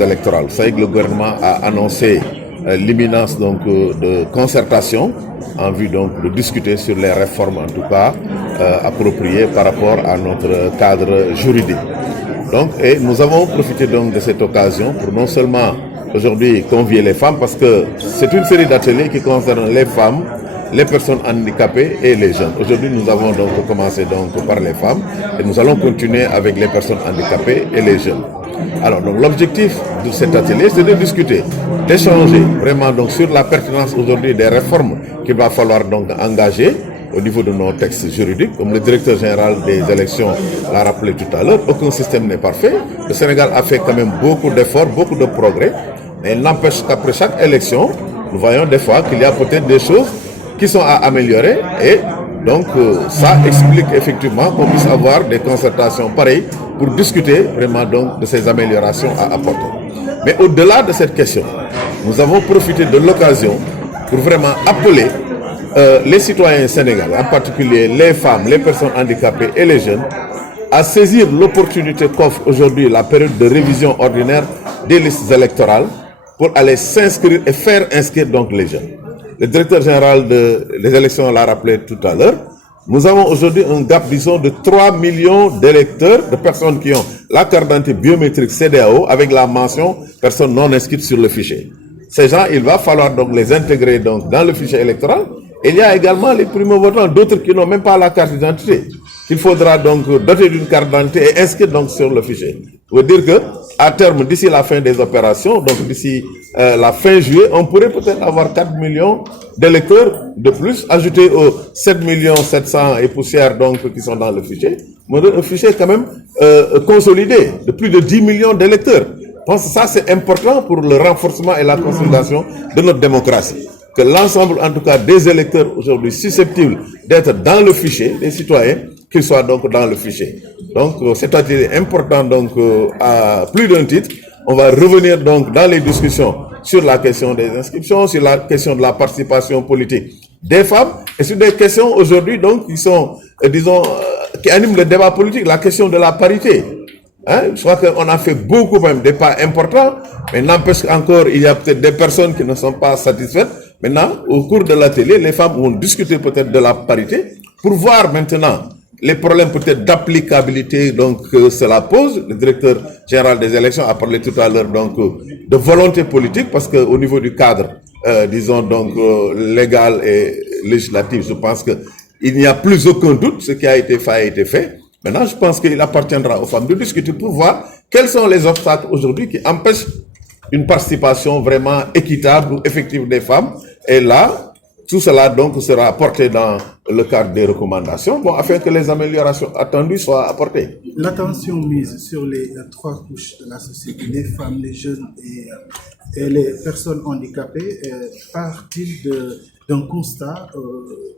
électorales. Vous savez que le gouvernement a annoncé l'imminence donc de concertation en vue donc de discuter sur les réformes en tout cas appropriées par rapport à notre cadre juridique. Donc, et nous avons profité donc de cette occasion pour non seulement aujourd'hui convier les femmes, parce que c'est une série d'ateliers qui concernent les femmes, les personnes handicapées et les jeunes. Aujourd'hui, nous avons donc commencé donc par les femmes et nous allons continuer avec les personnes handicapées et les jeunes. Alors, donc l'objectif de cet atelier, c'est de discuter, d'échanger vraiment donc sur la pertinence aujourd'hui des réformes qu'il va falloir donc engager au niveau de nos textes juridiques. Comme le directeur général des élections l'a rappelé tout à l'heure, aucun système n'est parfait. Le Sénégal a fait quand même beaucoup d'efforts, beaucoup de progrès. Mais il n'empêche qu'après chaque élection, nous voyons des fois qu'il y a peut-être des choses qui sont à améliorer. Et donc, ça explique effectivement qu'on puisse avoir des concertations pareilles pour discuter vraiment donc de ces améliorations à apporter. Mais au-delà de cette question, nous avons profité de l'occasion pour vraiment appeler les citoyens sénégalais, en particulier les femmes, les personnes handicapées et les jeunes, à saisir l'opportunité qu'offre aujourd'hui la période de révision ordinaire des listes électorales pour aller s'inscrire et faire inscrire donc les jeunes. Le directeur général des élections l'a rappelé tout à l'heure. Nous avons aujourd'hui un gap, disons, de 3 millions d'électeurs, de personnes qui ont la carte d'identité biométrique CEDEAO avec la mention personnes non inscrites sur le fichier. Ces gens, il va falloir donc les intégrer donc dans le fichier électoral. Il y a également les primo-votants, d'autres qui n'ont même pas la carte d'identité. Il faudra donc doter d'une carte d'identité et inscrire donc sur le fichier. Ça veut dire que, à terme, d'ici la fin des opérations, donc d'ici la fin juillet, on pourrait peut-être avoir 4 millions d'électeurs de plus, ajoutés aux 7 millions 700 et poussières donc qui sont dans le fichier. Un fichier quand même consolidé de plus de 10 millions d'électeurs. Je pense que ça c'est important pour le renforcement et la consolidation de notre démocratie. Que l'ensemble, en tout cas, des électeurs aujourd'hui susceptibles d'être dans le fichier, des citoyens, qu'ils soient donc dans le fichier. Donc, c'est important donc à plus d'un titre. On va revenir donc dans les discussions sur la question des inscriptions, sur la question de la participation politique des femmes et sur des questions aujourd'hui donc qui sont, disons, qui animent le débat politique, la question de la parité. Hein? Je crois qu'on a fait beaucoup même des pas importants, mais n'empêche qu'encore il y a peut-être des personnes qui ne sont pas satisfaites. Maintenant, au cours de l'atelier, les femmes vont discuter peut-être de la parité pour voir maintenant les problèmes peut-être d'applicabilité donc que cela pose. Le directeur général des élections a parlé tout à l'heure donc de volonté politique parce qu'au niveau du cadre, disons donc légal et législatif, je pense qu'il n'y a plus aucun doute, ce qui a été fait a été fait. Maintenant, je pense qu'il appartiendra aux femmes de discuter pour voir quels sont les obstacles aujourd'hui qui empêchent une participation vraiment équitable ou effective des femmes. Et là, tout cela donc sera apporté dans le cadre des recommandations, bon, afin que les améliorations attendues soient apportées. L'attention mise sur les trois couches de la société, les femmes, les jeunes et les personnes handicapées, part-il d'un constat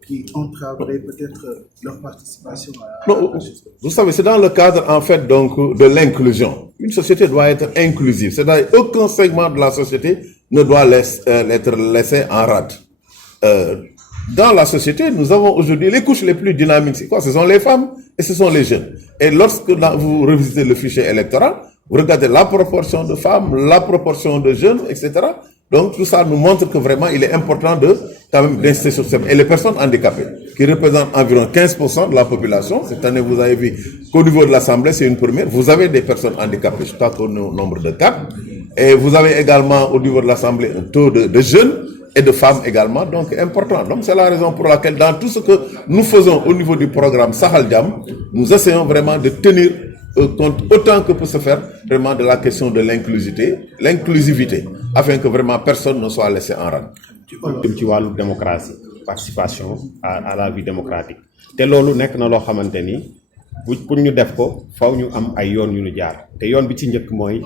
qui entraverait peut-être leur participation à... Non, vous savez, c'est dans le cadre en fait donc de l'inclusion. Une société doit être inclusive, c'est-à-dire aucun segment de la société ne doit être laissé en rade. Dans la société, nous avons aujourd'hui les couches les plus dynamiques. C'est quoi? Ce sont les femmes et ce sont les jeunes. Et lorsque vous revisitez le fichier électoral, vous regardez la proportion de femmes, la proportion de jeunes, etc. Donc tout ça nous montre que vraiment il est important de quand même d'insister sur ce thème. Et les personnes handicapées, qui représentent environ 15% de la population, cette année vous avez vu qu'au niveau de l'Assemblée, c'est une première, vous avez des personnes handicapées, je crois qu'au nombre de 4. Et vous avez également au niveau de l'Assemblée un taux de jeunes et de femmes également, donc important. Donc c'est la raison pour laquelle dans tout ce que nous faisons au niveau du programme Sahel Jam, nous essayons vraiment de tenir compte autant que peut se faire vraiment de la question de l'inclusivité, afin que vraiment personne ne soit laissé en rade. ci wàllu démocratie participation à la vie démocratique te loolu nekk na loo xamante ni pour ñu def ko faw ñu am ay yoon yu ñu jaar te yoon bi ci njëkk mooy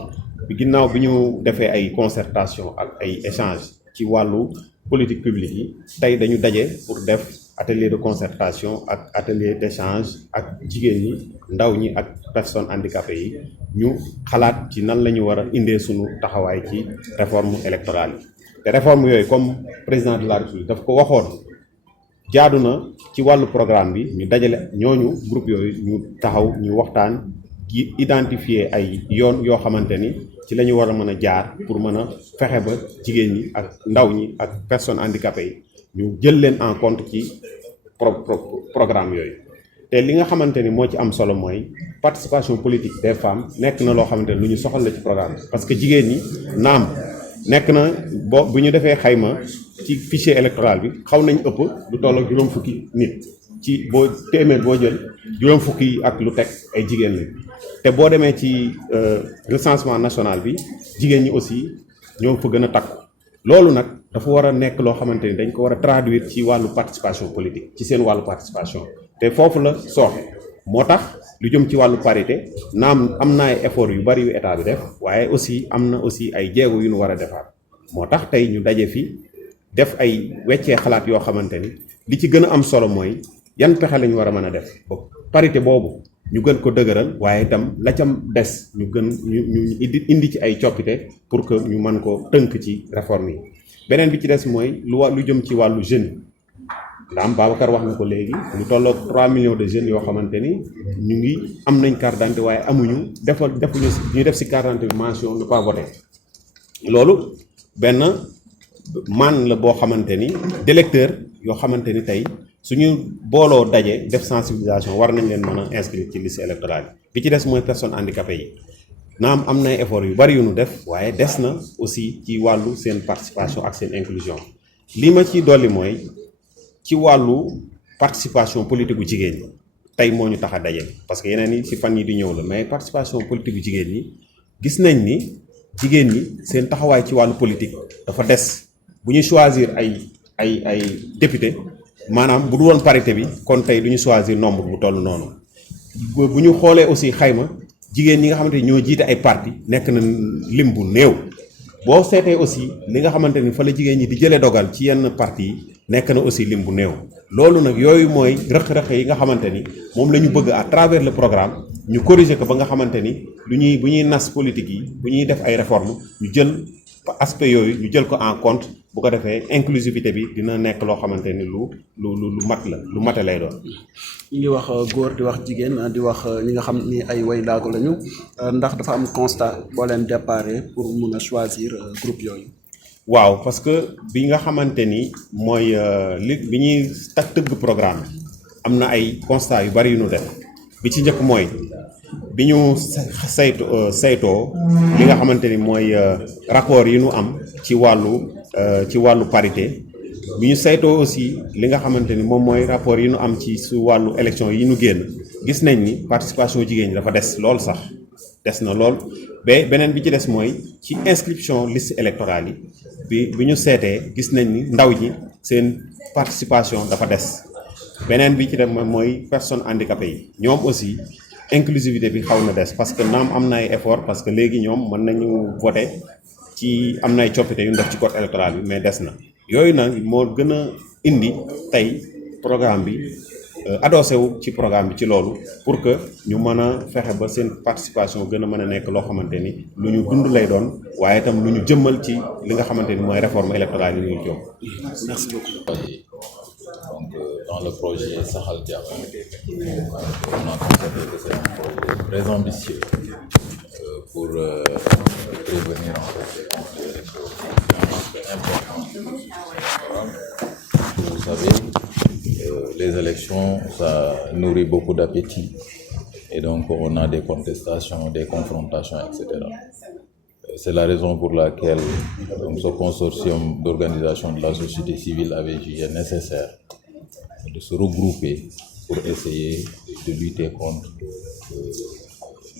ginnaaw bi ñu defee ay concertation ak ay échange ci wàllu politique publique yi tey dañu daje pour def atelier de concertation ak atelier d'échange ak jigéen ñi ndaw ñi ak personnes handicapées yi ñu xalaat ci nan la ñu war a indee sunu taxawaay ci réforme électorale yi te réforme yooyu comme président de la République daf ko waxoon jaadu na ci wàllu programme bi ñu dajale ñooñu groupe yooyu ñu taxaw ñu waxtaan gi identifier ay yoon yoo xamante ni ci la ñu war a mën a jaar pour mën a fexe ba jigéen ñi ak ndaw ñi ak personnes handicapées yi ñu jël leen en compte ci programme yooyu. te li nga xamante ni moo ci am solo mooy participation politique des femmes nekk na loo xamante ni lu ñu soxal la ci programme parce que jigéen ñi naam nekk na bu ñu defee xayma ci fichier électoral bi xaw nañ ëpp lu toll ak juróom fukki nit ci boo téeméer boo jël juróom fukki ak lu teg ay jigéen lañ te boo demee ci recensement national bi jigéen ñi aussi ñoo fa gën a takku loolu nag dafa war a nekk loo xamante ni dañ ko war a traduire ci wàllu participation politique ci seen wàllu participation te foofu la sooxe moo tax lu jëm ci wàllu parité naam am na ay effort yu bari yu état bi def waaye aussi am na aussi ay jéego yu ñu war a defaat moo tax tey ñu daje fi def ay weccee xalaat yoo xamante ni li ci gën a am solo mooy yan pexe la ñu war a mën a def ba parité boobu ñu gën ko dëgëral waaye itam la cam des ñu gën ñu indi ci ay coppite pour que ñu mën ko tënk ci réforme yi beneen bi ci des mooy lu jëm ci wàllu jeune ndaam Babacar wax na ko léegi lu tolloog 3 millions de jeunes yoo xamante ni ñu ngi am nañ carte d'identité waaye amuñu defuñu ñu def ci carte d'identité mention ne pas voter loolu benn man la boo xamante ni d'électeur yoo xamante ni tey suñu booloo daje def sensibilisation war nañ leen mën a inscrire ci liste électorale bi ci des mooy personnes handicapées yi naam am na effort yu bari yu nu def waaye des na aussi ci wàllu seen participation ak seen inclusion li ma ci dolli mooy ci wàllu participation politique gu jigéen ñi tey moo ñu tax a daje parce que yeneen yi ci fan yi di ñëw la mais participation politique gu jigéen ñi gis nañ ni jigéen ñi seen taxawaay ci wàllu politique dafa des bu ñu choisir ay député maanaam bu dul woon parité bi kon tey du ñu choisir nombre bu toll noonu bu ñu xoolee aussi xayma jigéen ñi nga xamante ni ñoo jiite ay parti nekk na lim bu néew boo seetee aussi li nga xamante ni fa la jigéen ñi di jëlee dogal ci yenn parti yi nekk na aussi lim bu néew loolu nag yooyu mooy rëq-rëq yi nga xamante ni moom la ñu bëgg à travers le programme ñu corriger ko ba nga xamante ni bu ñuy nas politique yi bu ñuy def ay réformes ñu jël aspect yooyu ñu jël ko en compte bu ko defee inclusivité bi dina nekk loo xamante ni lu mat la lu mate lay doon. ñu ngi wax góor di wax jigéen di wax ñi nga xam ni ay way laago lañu ndax dafa am constat boo leen déparé pour mun a choisir groupe yooyu. waaw parce que bi nga xamante ni mooy bi ñuy tëgg programme am na ay constat yu bari yu ñu def bi ci njëkk mooy bi ñu saytoo li nga xamante ni mooy rapport yi ñu am ci wàllu parité bi ñu saytoo aussi li nga xamante ni moom mooy rapport yi ñu am ci su wàllu élection yi ñu génn gis nañ ni participation jigéen ñi dafa des lool sax des na lool beneen bi ci des mooy ci inscription liste électorale yi bi ñu seetee gis nañ ni ndaw ñi seen participation dafa des beneen bi ci dem mooy personnes handicapées yi ñoom aussi inclusivité bi xaw na des parce que naam am na ay effort parce que léegi ñoom mën nañu voter ci am na ay coppite yu ñu def ci code électoral bi mais des na yooyu nag moo gën a indi tey programme bi adossé wu ci programme bi ci loolu pour que ñu mën a fexe ba seen participation gën a mën a nekk loo xamante ni lu ñu dund lay doon waaye itam lu ñu jëmmal ci li nga xamante ni mooy réforme électorale yi ñuy jóg. Merci beaucoup. Donc, dans le projet Sahal Diab, on a constaté que c'est un projet très ambitieux pour prévenir en fait les conflits électoraux. C'est important. Vous savez, les élections, ça nourrit beaucoup d'appétit. Et donc, on a des contestations, des confrontations, etc. C'est la raison pour laquelle ce consortium d'organisation de la société civile avait jugé nécessaire de se regrouper pour essayer de lutter contre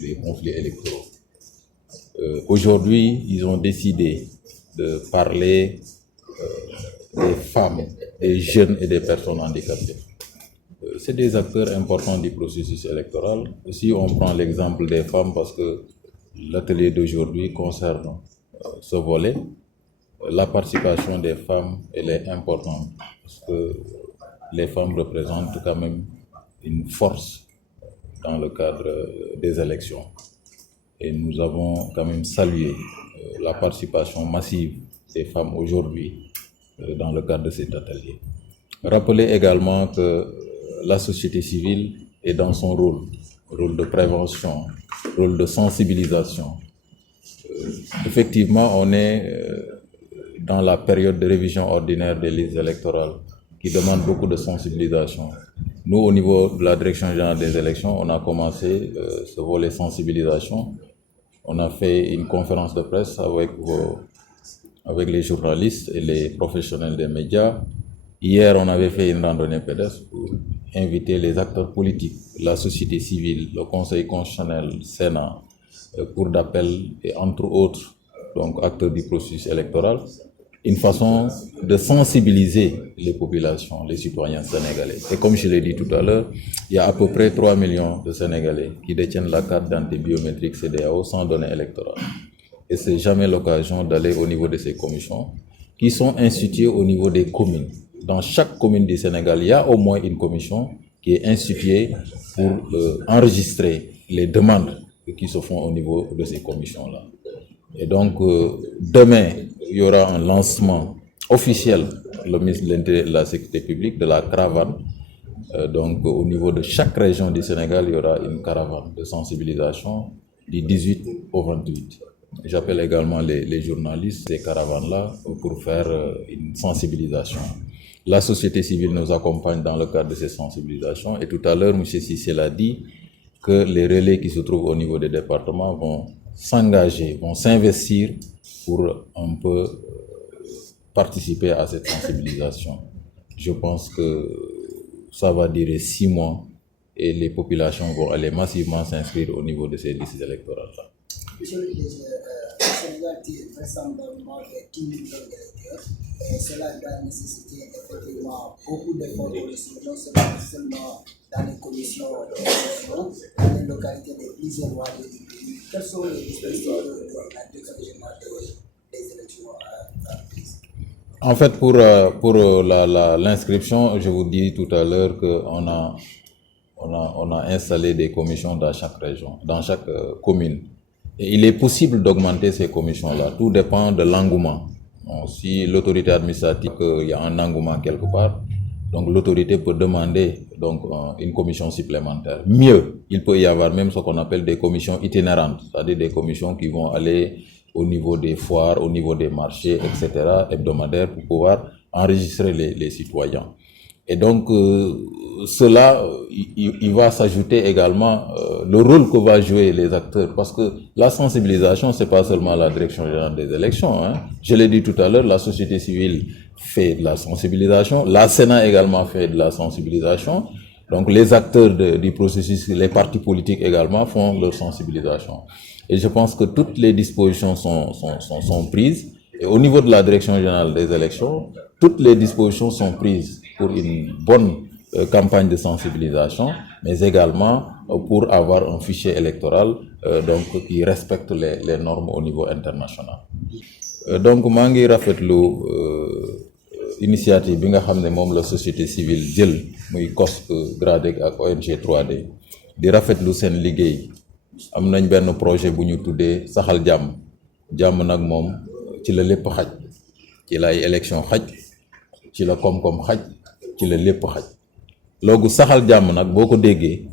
les conflits électoraux. Aujourd'hui, ils ont décidé de parler des femmes, des jeunes et des personnes handicapées. C'est des acteurs importants du processus électoral. Si on prend l'exemple des femmes, parce que l'atelier d'aujourd'hui concerne ce volet, la participation des femmes, elle est importante, parce que les femmes représentent quand même une force dans le cadre des élections. Et nous avons quand même salué la participation massive des femmes aujourd'hui dans le cadre de cet atelier. Rappelez également que la société civile est dans son rôle de prévention, rôle de sensibilisation, Effectivement, on est dans la période de révision ordinaire des listes électorales qui demande beaucoup de sensibilisation. Nous, au niveau de la Direction générale des élections, on a commencé ce volet sensibilisation. On a fait une conférence de presse avec les journalistes et les professionnels des médias. Hier, on avait fait une randonnée pédestre pour inviter les acteurs politiques, la société civile, le Conseil constitutionnel, le Sénat, Cour d'appel et entre autres donc acteurs du processus électoral. Une façon de sensibiliser les populations, les citoyens sénégalais. Et comme je l'ai dit tout à l'heure, il y a à peu près 3 millions de Sénégalais qui détiennent la carte d'identité biométrique CEDEAO sans données électorales. Et c'est jamais l'occasion d'aller au niveau de ces commissions qui sont instituées au niveau des communes. Dans chaque commune du Sénégal, il y a au moins une commission qui est instituée pour enregistrer les demandes qui se font au niveau de ces commissions-là. Et donc, demain, il y aura un lancement officiel, le ministre de l'Intérieur et de la Sécurité publique, de la caravane. Donc, au niveau de chaque région du Sénégal, il y aura une caravane de sensibilisation du 18 au 28. J'appelle également les journalistes, ces caravanes-là, pour faire une sensibilisation. La société civile nous accompagne dans le cadre de ces sensibilisations. Et tout à l'heure, M. Cissé l'a dit, que les relais qui se trouvent au niveau des départements vont s'engager, vont s'investir pour un peu participer à cette sensibilisation. Je pense que ça va durer 6 mois et les populations vont aller massivement s'inscrire au niveau de ces listes électorales-là. Monsieur le DG, le Sénégal tire vraisemblablement des 10 millions d'électeurs et cela doit nécessiter effectivement beaucoup d'efforts aussi, non seulement dans les commissions d'élection, dans les localités les plus éloignées du pays. Quelles sont les dispositions de la Direction générale des élections prises? En fait, pour l'inscription, je vous dis tout à l'heure qu'on a installé des commissions dans chaque région, dans chaque commune. Et il est possible d'augmenter ces commissions-là. Tout dépend de l'engouement. Bon, si l'autorité administrative, il y a un engouement quelque part, donc l'autorité peut demander donc une commission supplémentaire. Mieux, il peut y avoir même ce qu'on appelle des commissions itinérantes, c'est-à-dire des commissions qui vont aller au niveau des foires, au niveau des marchés, etc., hebdomadaires, pour pouvoir enregistrer les citoyens. Et donc, cela, il va s'ajouter également le rôle que vont jouer les acteurs, parce que la sensibilisation, c'est pas seulement la Direction générale des élections. Hein. Je l'ai dit tout à l'heure, la société civile fait de la sensibilisation, la Sénat également fait de la sensibilisation. Donc, les acteurs du processus, les partis politiques également font leur sensibilisation. Et je pense que toutes les dispositions sont prises. Et au niveau de la Direction générale des élections, toutes les dispositions sont prises pour une bonne campagne de sensibilisation, mais également pour avoir un fichier électoral donc qui respecte les normes au niveau international. Donc maa ngi rafetlu initiative bi nga xam ne moom la société civile jël muy COSC GRADEC ak ONG 3D di rafetlu seen liggéey. Am nañ benn projet bu ñu tuddee saxal jàmm nag moom ci la lépp xaj, ci la ay élection xaj, ci la koom-koom xaj, ci la lépp xaj. Loogu saxal jàmm nag boo ko déggee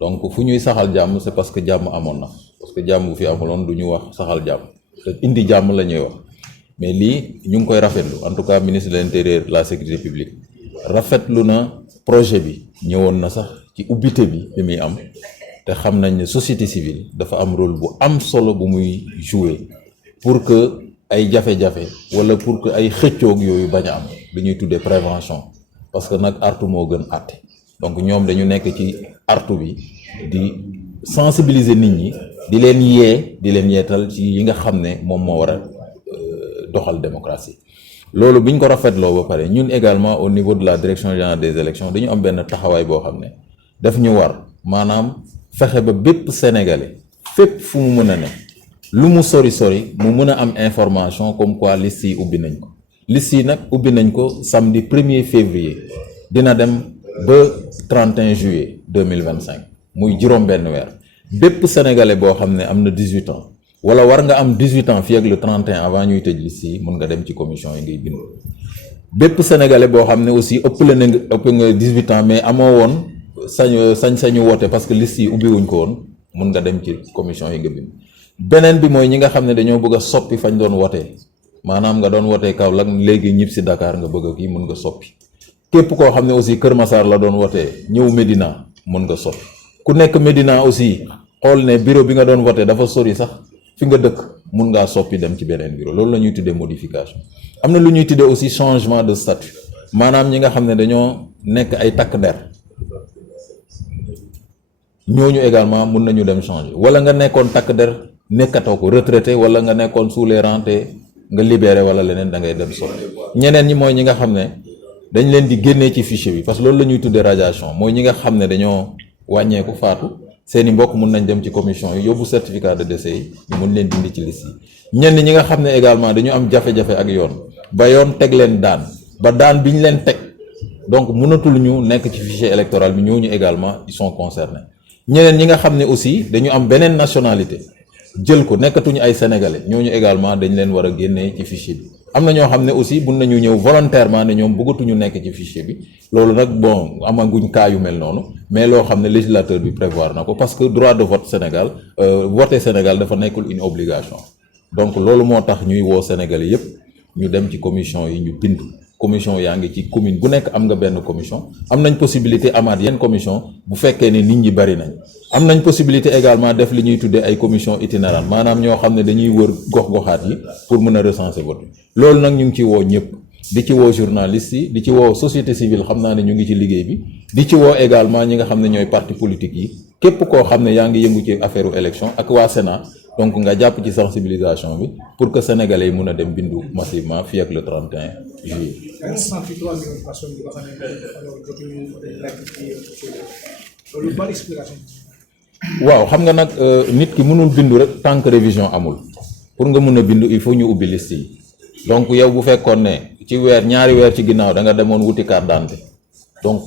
donc fu ñuy saxal jàmm c'est parce que jàmm amoon na, parce que jàmm bu fi amuloon du ñu wax saxal jàmm te indi jàmm la ñuy wax. Mais lii ñu ngi koy rafetlu, en tout cas ministre de l'Intérieur de la Sécurité publique rafetlu na projet bi, ñëwoon na sax ci ubbite bi muy am. te xam nañ ne société civile dafa am rôle bu am solo bu muy jouer pour que ay jafe-jafe wala pour que ay xëccoog yooyu bañ a am li ñuy tuddee prévention, parce que nag artu moo gën àtte. Donc ñoom dañu nekk ci artu bi di sensibiliser nit ñi, di leen yeetal ci yi nga xam ne moom moo war a doxal démocratie. Loolu biñ ko rafetloo ba pare ñun également au niveau de la Direction générale des élections dañu am benn taxawaay boo xam ne daf ñu war, maanaam fexe ba bépp sénégalais fépp fu mu mën a ne lu mu sori mu mën a am information comme quoi liste yi ubbi nañ ko. Liste yi nag ubbi nañ ko samedi 1er février dina dem ba 31 juillet 2025 muy juróom benn weer. Bépp sénégalais boo xam ne am na 18 ans wala war nga am 18 ans fii ak le 31 avant ñuy tëj liste yi mun nga dem ci commission yi ngay bind. Bépp sénégalais boo xam ne aussi ëpp nga 18 ans mais amoo woon sañu woote parce que liste yi ubbi wuñ ko woon mun nga dem ci commission yi nga bind. beneen bi mooy ñi nga xam ne dañoo bëgg a soppi fañ doon wotee maanaam nga doon wotee Kaolack léegi ñib si Dakar nga bëgg a kii mun nga soppi képp koo xam ne aussi Kër Massar la doon wotee ñëw Médina mun nga soppi ku nekk Médina aussi xool ne bureau bi nga doon wotee dafa sori sax fi nga dëkk mun ngaa soppi dem ci beneen bureau loolu la ñuy tuddee modification. am na lu ñuy tuddee aussi changement de statut maanaam ñi nga xam ne dañoo nekk ay takk der ñooñu également mun nañu dem changer wala nga nekkoon takk der nekkatoo ko retraité wala nga nekkoon sous les rangs nga libéré wala leneen da ngay dem soppi ñeneen ñi mooy ñi nga xam ne dañ leen di génnee ci fichier bi parce que loolu la ñuy tuddee radiation mooy ñi nga xam ne dañoo wàññeeku faatu seeni mbokk mun nañ dem ci commission yi yóbbu certificat de décès yi ñu mun leen dindi ci liste yi ñenn ñi nga xam ne également dañu am jafe-jafe ak yoon ba yoon teg leen daan ba daan bi ñu leen teg donc mënatul ñu nekk ci fichier électoral bi ñooñu également ils sont concernés ñeneen ñi nga xam ne aussi dañu am beneen nationalité jël ko nekkatuñu ay sénégalais ñooñu également dañ leen war a génnee ci fichier bi am na ñoo xam ne aussi mun nañu ñëw volontairement ne ñoom bëggatuñu nekk ci fichier bi loolu nag bon amaguñ cas yu mel noonu mais loo xam ne législateur bi prévoir na ko parce que droit de vote Sénégal voter Sénégal dafa nekkul une obligation donc loolu moo tax ñuy woo sénégalais yépp ñu dem ci commission yi ñu bind commission yaa ngi ci commune bu nekk am nga benn commission am nañ possibilité amaat yenn commission bu fekkee ne nit ñi bari nañ am nañ possibilité également def li ñuy tuddee ay commission itinérante maanaam ñoo xam ne dañuy wër gox-goxaat yi pour mën a recenser vote loolu nag ñu ngi ci woo ñëpp di ci woo journalistes yi di ci woo société civile xam naa ne ñu ngi ci liggéey bi di ci woo également ñi nga xam ne ñooy parti politique yi képp koo xam ne yaa ngi yëngu ci affaire élection ak waa Sénat donc nga jàpp ci sensibilisation bi pour que sénégalais yi mun a dem bindu massivement fii ak le 31 juillet. waaw xam nga nag nit ki mënul bindu rek tant que révision amul pour nga mun a bindu il faut ñu ubbi liste yi donc yow bu fekkoon ne ci ñaari weer ci ginnaaw da nga demoon wuti carte d'identité donc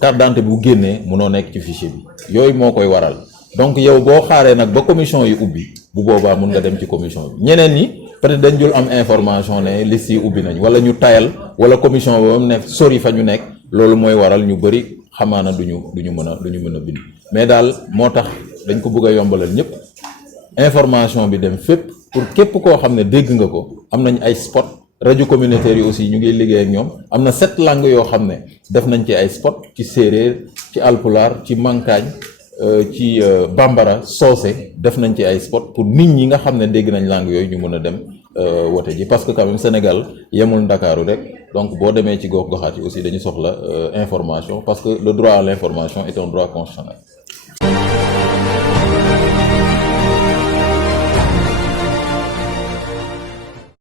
carte d'identité bu génnee munoo nekk ci fichier bi yooyu moo koy waral. donc yow boo xaaree nag ba commission yi ubbi bu boobaa mun nga dem ci commission bi ñeneen ñi peut-être dañ jul am information ne liste yi ubbi nañ wala ñu tayal wala commission ba mu nekk sori fa ñu nekk loolu mooy waral ñu bëri xamaana duñu mën a bind mais daal moo tax dañ ko bëgg a yombalal ñëpp information bi dem fépp pour képp koo xam ne dégg nga ko am nañ ay spot rajo communautaire yi aussi ñu ngi liggéey ak ñoom am na 7 langues yoo xam ne def nañ ci ay spot ci séeréer ci alpulaar ci mankaañ ci bambara soose def nañ ci ay spot pour nit ñi nga xam ne dégg nañ langue yooyu ñu mën a dem wote ji parce que quand même Sénégal yemul Ndakaaru rek donc boo demee ci gox goxaat yi aussi dañu soxla information parce que le droit à l'information est un droit constitutionnel.